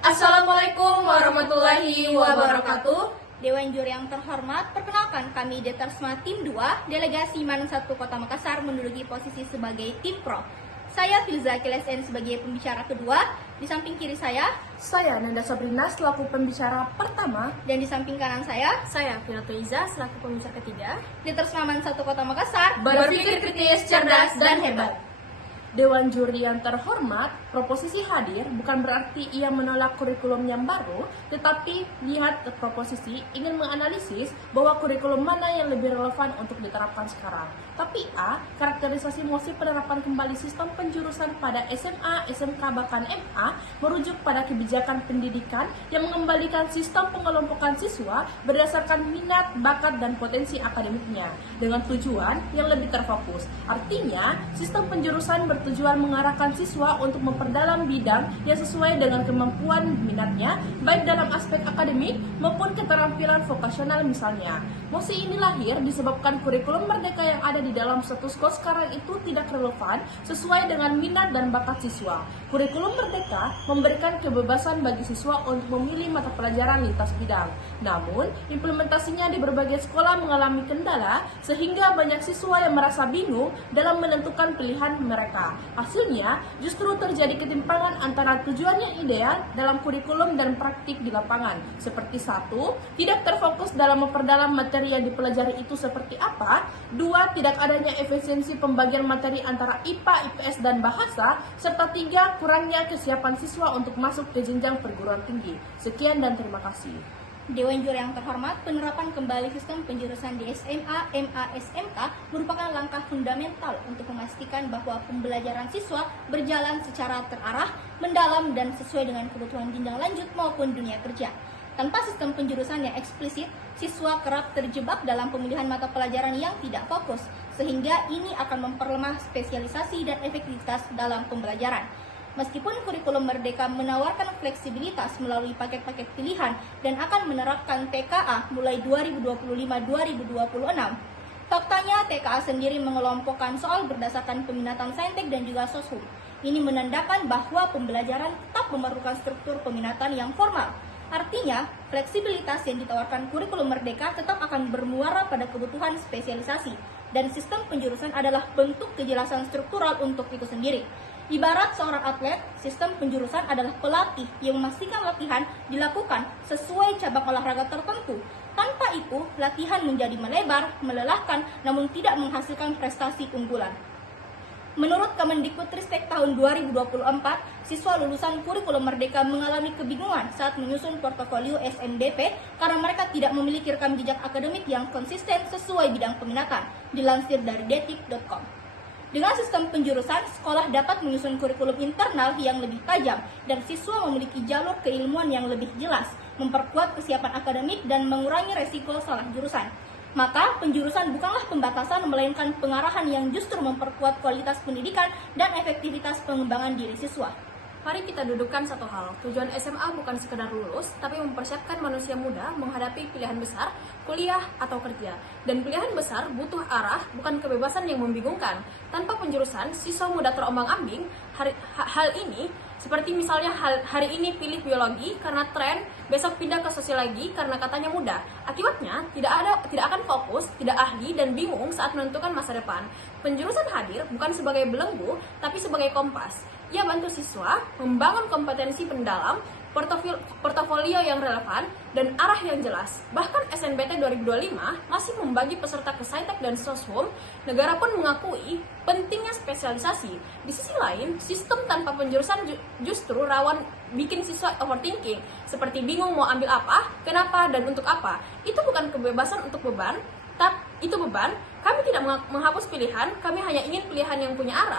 Assalamualaikum warahmatullahi wabarakatuh. Dewan Juri yang terhormat, perkenalkan kami Detersma Tim 2, Delegasi Man 1 Kota Makassar menduduki posisi sebagai Tim Pro. Saya Filza Kilesen sebagai pembicara kedua, di samping kiri saya Nanda Sabrina selaku pembicara pertama, dan di samping kanan saya Finato Iza selaku pembicara ketiga. Detersma Man 1 Kota Makassar berpikir kritis, cerdas, dan hebat. Dewan Juri yang terhormat, proposisi hadir bukan berarti ia menolak kurikulum yang baru, tetapi lihat proposisi ingin menganalisis bahwa kurikulum mana yang lebih relevan untuk diterapkan sekarang. Tapi A, karakterisasi motif penerapan kembali sistem penjurusan pada SMA, SMK, bahkan MA merujuk pada kebijakan pendidikan yang mengembalikan sistem pengelompokan siswa berdasarkan minat, bakat, dan potensi akademiknya dengan tujuan yang lebih terfokus. Artinya, sistem penjurusan bertujuan mengarahkan siswa untuk memperdalam bidang yang sesuai dengan kemampuan minatnya, baik dalam aspek akademik maupun keterampilan vokasional misalnya. Mosi ini lahir disebabkan kurikulum merdeka yang ada di dalam status quo sekarang itu tidak relevan sesuai dengan minat dan bakat siswa. Kurikulum merdeka memberikan kebebasan bagi siswa untuk memilih mata pelajaran lintas bidang. Namun, implementasinya di berbagai sekolah mengalami kendala sehingga banyak siswa yang merasa bingung dalam menentukan pilihan mereka. Hasilnya, justru terjadi ketimpangan antara tujuan yang ideal dalam kurikulum dan praktik di lapangan. Seperti 1, tidak terfokus dalam memperdalam materi yang dipelajari itu seperti apa. 2, tidak adanya efisiensi pembagian materi antara IPA, IPS, dan bahasa. Serta 3, kurangnya kesiapan siswa untuk masuk ke jenjang perguruan tinggi. Sekian dan terima kasih. Dewan Juri yang terhormat, penerapan kembali sistem penjurusan di SMA, MA, SMK merupakan langkah fundamental untuk memastikan bahwa pembelajaran siswa berjalan secara terarah, mendalam, dan sesuai dengan kebutuhan jenjang lanjut maupun dunia kerja. Tanpa sistem penjurusan yang eksplisit, siswa kerap terjebak dalam pemilihan mata pelajaran yang tidak fokus, sehingga ini akan memperlemah spesialisasi dan efektivitas dalam pembelajaran. Meskipun kurikulum merdeka menawarkan fleksibilitas melalui paket-paket pilihan dan akan menerapkan TKA mulai 2025-2026, faktanya TKA sendiri mengelompokkan soal berdasarkan peminatan saintek dan juga soshum. Ini menandakan bahwa pembelajaran tetap memerlukan struktur peminatan yang formal. Artinya, fleksibilitas yang ditawarkan kurikulum merdeka tetap akan bermuara pada kebutuhan spesialisasi, dan sistem penjurusan adalah bentuk kejelasan struktural untuk itu sendiri. Ibarat seorang atlet, sistem penjurusan adalah pelatih yang memastikan latihan dilakukan sesuai cabang olahraga tertentu. Tanpa itu, latihan menjadi melebar, melelahkan, namun tidak menghasilkan prestasi unggulan. Menurut Kemendikbudristek tahun 2024, siswa lulusan kurikulum merdeka mengalami kebingungan saat menyusun portofolio SNDP karena mereka tidak memiliki rekam jejak akademik yang konsisten sesuai bidang peminatan, dilansir dari detik.com. Dengan sistem penjurusan, sekolah dapat menyusun kurikulum internal yang lebih tajam dan siswa memiliki jalur keilmuan yang lebih jelas, memperkuat kesiapan akademik dan mengurangi resiko salah jurusan. Maka, penjurusan bukanlah pembatasan melainkan pengarahan yang justru memperkuat kualitas pendidikan dan efektivitas pengembangan diri siswa. Mari kita dudukkan satu hal, tujuan SMA bukan sekedar lulus, tapi mempersiapkan manusia muda menghadapi pilihan besar, kuliah atau kerja. Dan pilihan besar butuh arah, bukan kebebasan yang membingungkan. Tanpa penjurusan, siswa muda terombang-ambing. Hal ini, seperti misalnya hari ini pilih biologi karena tren, besok pindah ke sosiologi karena katanya mudah. Akibatnya, tidak akan fokus, tidak ahli, dan bingung saat menentukan masa depan. Penjurusan hadir bukan sebagai belenggu, tapi sebagai kompas. Ia bantu siswa membangun kompetensi pendalam, portofolio yang relevan, dan arah yang jelas. Bahkan SNBT 2025 masih membagi peserta ke saintek dan soshum. Negara pun mengakui pentingnya spesialisasi. Di sisi lain, sistem tanpa penjurusan justru rawan bikin siswa overthinking, seperti bingung mau ambil apa, kenapa, dan untuk apa. Itu bukan kebebasan untuk beban, tapi itu beban. Kami tidak menghapus pilihan, kami hanya ingin pilihan yang punya arah.